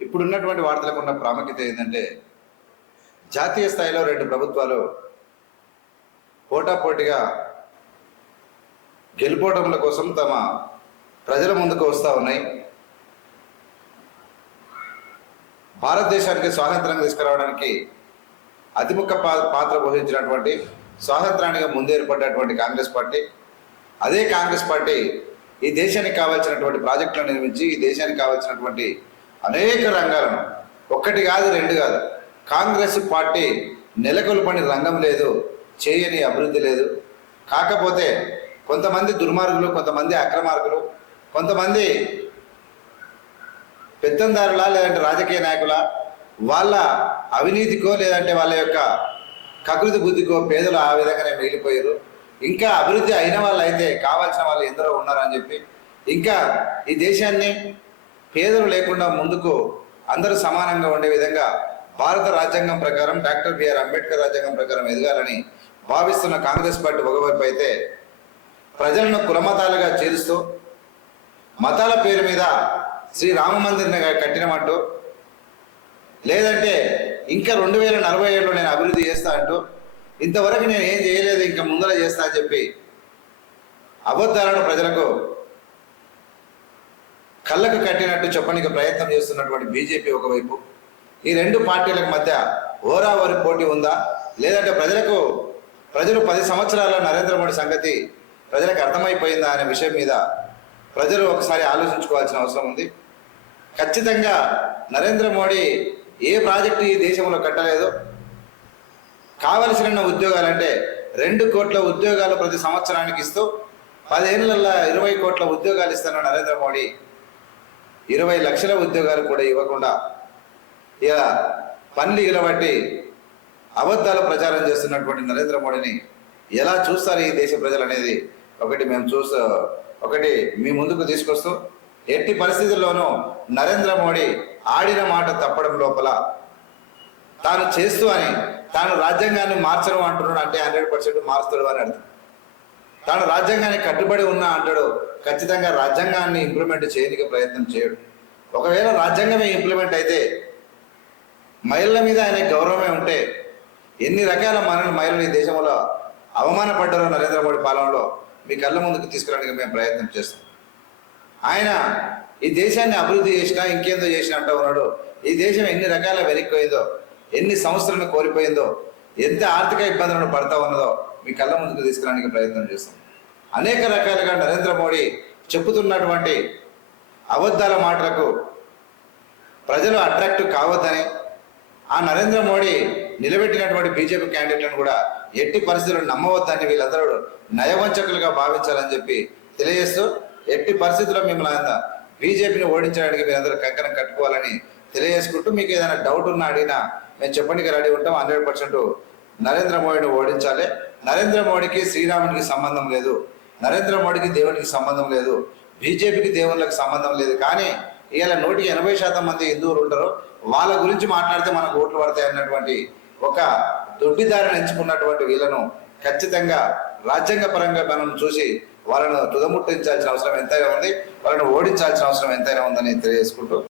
ఇప్పుడున్నటువంటి వార్తలకు ఉన్న ప్రాముఖ్యత ఏంటంటే జాతీయ స్థాయిలో రెండు ప్రభుత్వాలు పోటాపోటీగా గెలుపోవడంల కోసం తమ ప్రజల ముందుకు వస్తూ ఉన్నాయి. భారతదేశానికి స్వాతంత్రం తీసుకురావడానికి అతిముఖ పాత్ర పోషించినటువంటి స్వాతంత్రానికి ముందు ఏర్పడినటువంటి కాంగ్రెస్ పార్టీ అదే కాంగ్రెస్ పార్టీ ఈ దేశానికి కావాల్సినటువంటి ప్రాజెక్టులను నిర్మించి ఈ దేశానికి కావాల్సినటువంటి అనేక రంగాలను ఒక్కటి కాదు రెండు కాదు. కాంగ్రెస్ పార్టీ నెలకొల్పని రంగం లేదు చేయని అభివృద్ధి లేదు. కాకపోతే కొంతమంది దుర్మార్గులు కొంతమంది అక్రమార్గులు కొంతమంది పెత్తందారుల లేదంటే రాజకీయ నాయకుల వాళ్ళ అవినీతికో లేదంటే వాళ్ళ యొక్క కకృతి బుద్ధికో పేదలు ఆ విధంగానే మిగిలిపోయారు. ఇంకా అభివృద్ధి అయిన వాళ్ళు అయితే కావాల్సిన వాళ్ళు ఎందరో ఉన్నారని చెప్పి ఇంకా ఈ దేశాన్ని పేదలు లేకుండా ముందుకు అందరూ సమానంగా ఉండే విధంగా భారత రాజ్యాంగం ప్రకారం డాక్టర్ బిఆర్ అంబేద్కర్ రాజ్యాంగం ప్రకారం ఎదగాలని భావిస్తున్న కాంగ్రెస్ పార్టీ ఒకవైపు అయితే ప్రజలను కులమతాలుగా చేరుస్తూ మతాల పేరు మీద శ్రీ రామ మందిర్ని కట్టినమంటూ లేదంటే ఇంకా రెండు వేల నలభై ఏడులో నేను అభివృద్ధి చేస్తా అంటూ ఇంతవరకు నేను ఏం చేయలేదు ఇంకా ముందర చేస్తా అని చెప్పి అబద్ధాలను ప్రజలకు కళ్ళకు కట్టినట్టు చెప్పడానికి ప్రయత్నం చేస్తున్నటువంటి బీజేపీ ఒకవైపు. ఈ రెండు పార్టీలకు మధ్య ఓరావరి పోటీ ఉందా? లేదంటే ప్రజలకు ప్రజలు పది సంవత్సరాల నరేంద్ర మోడీ సంగతి ప్రజలకు అర్థమైపోయిందా అనే విషయం మీద ప్రజలు ఒకసారి ఆలోచించుకోవాల్సిన అవసరం ఉంది. ఖచ్చితంగా నరేంద్ర మోడీ ఏ ప్రాజెక్టు ఈ దేశంలో కట్టలేదు కావలసిన ఉద్యోగాలంటే రెండు కోట్ల ఉద్యోగాలు ప్రతి సంవత్సరానికి ఇస్తూ పదేళ్ళలో ఇరవై కోట్ల ఉద్యోగాలు ఇస్తున్న నరేంద్ర మోడీ ఇరవై లక్షల ఉద్యోగాలు కూడా ఇవ్వకుండా ఇలా పనులు ఇగలబట్టి అబద్ధాలు ప్రచారం చేస్తున్నటువంటి నరేంద్ర మోడీని ఎలా చూస్తారు ఈ దేశ ప్రజలు అనేది ఒకటి మేము చూస్తూ ఒకటి మీ ముందుకు తీసుకొస్తూ ఎట్టి పరిస్థితుల్లోనూ నరేంద్ర మోడీ ఆడిన మాట తప్పడం లోపల తాను చేస్తూ అని తాను రాజ్యాంగాన్ని మార్చడం అంటున్నాడు అంటే హండ్రెడ్ పర్సెంట్ మారుస్తాడు అని అర్థం. తాను రాజ్యాంగానికి కట్టుబడి ఉన్నా అంటాడు ఖచ్చితంగా రాజ్యాంగాన్ని ఇంప్లిమెంట్ చేయడానికి ప్రయత్నం చేయడు. ఒకవేళ రాజ్యాంగమే ఇంప్లిమెంట్ అయితే మహిళల మీద ఆయన గౌరవమే ఉంటే ఎన్ని రకాల మన మహిళలు ఈ దేశంలో అవమానపడ్డారో నరేంద్ర మోడీ పాలనలో మీ కళ్ళ ముందుకు తీసుకురావడానికి మేము ప్రయత్నం చేస్తాం. ఆయన ఈ దేశాన్ని అభివృద్ధి చేసినా ఇంకేందో చేసినా అంటూ ఉన్నాడు. ఈ దేశం ఎన్ని రకాల వెనక్కిపోయిందో ఎన్ని సంవత్సరాలను కోల్పోయిందో ఎంత ఆర్థిక ఇబ్బందులను పడతా ఉన్నదో మీ కళ్ళ ముందుకు తీసుకురానికి ప్రయత్నం చేస్తాం. అనేక రకాలుగా నరేంద్ర మోడీ చెప్పుతున్నటువంటి అబద్ధాల మాటలకు ప్రజలు అట్రాక్ట్ కావద్దని ఆ నరేంద్ర మోడీ నిలబెట్టినటువంటి బీజేపీ క్యాండిడేట్లను కూడా ఎట్టి పరిస్థితులను నమ్మవద్దని వీళ్ళందరూ నయవంచకులుగా భావించాలని చెప్పి తెలియజేస్తూ ఎట్టి పరిస్థితుల్లో మిమ్మల్ని బీజేపీని ఓడించడానికి మీరందరూ కంకణం కట్టుకోవాలని తెలియజేసుకుంటూ మీకు ఏదైనా డౌట్ ఉన్నా అడిగినా మేము చెప్పడానికి రెడీ ఉంటాం. హండ్రెడ్ పర్సెంట్ నరేంద్ర మోడీని ఓడించాలి. నరేంద్ర మోడీకి శ్రీరామునికి సంబంధం లేదు. నరేంద్ర మోడీకి దేవునికి సంబంధం లేదు. బీజేపీకి దేవుళ్ళకి సంబంధం లేదు. కానీ ఇవాళ నూటికి ఎనభై శాతం మంది హిందువులు ఉంటారు. వాళ్ళ గురించి మాట్లాడితే మనకు ఓట్లు పడతాయి అన్నటువంటి ఒక దొడ్డిదారిని ఎంచుకున్నటువంటి వీళ్ళను ఖచ్చితంగా రాజ్యాంగ పరంగా మనం చూసి వాళ్ళను తుదముట్టించాల్సిన అవసరం ఎంతైనా ఉంది. వాళ్ళను ఓడించాల్సిన అవసరం ఎంతైనా ఉందని తెలియజేసుకుంటూ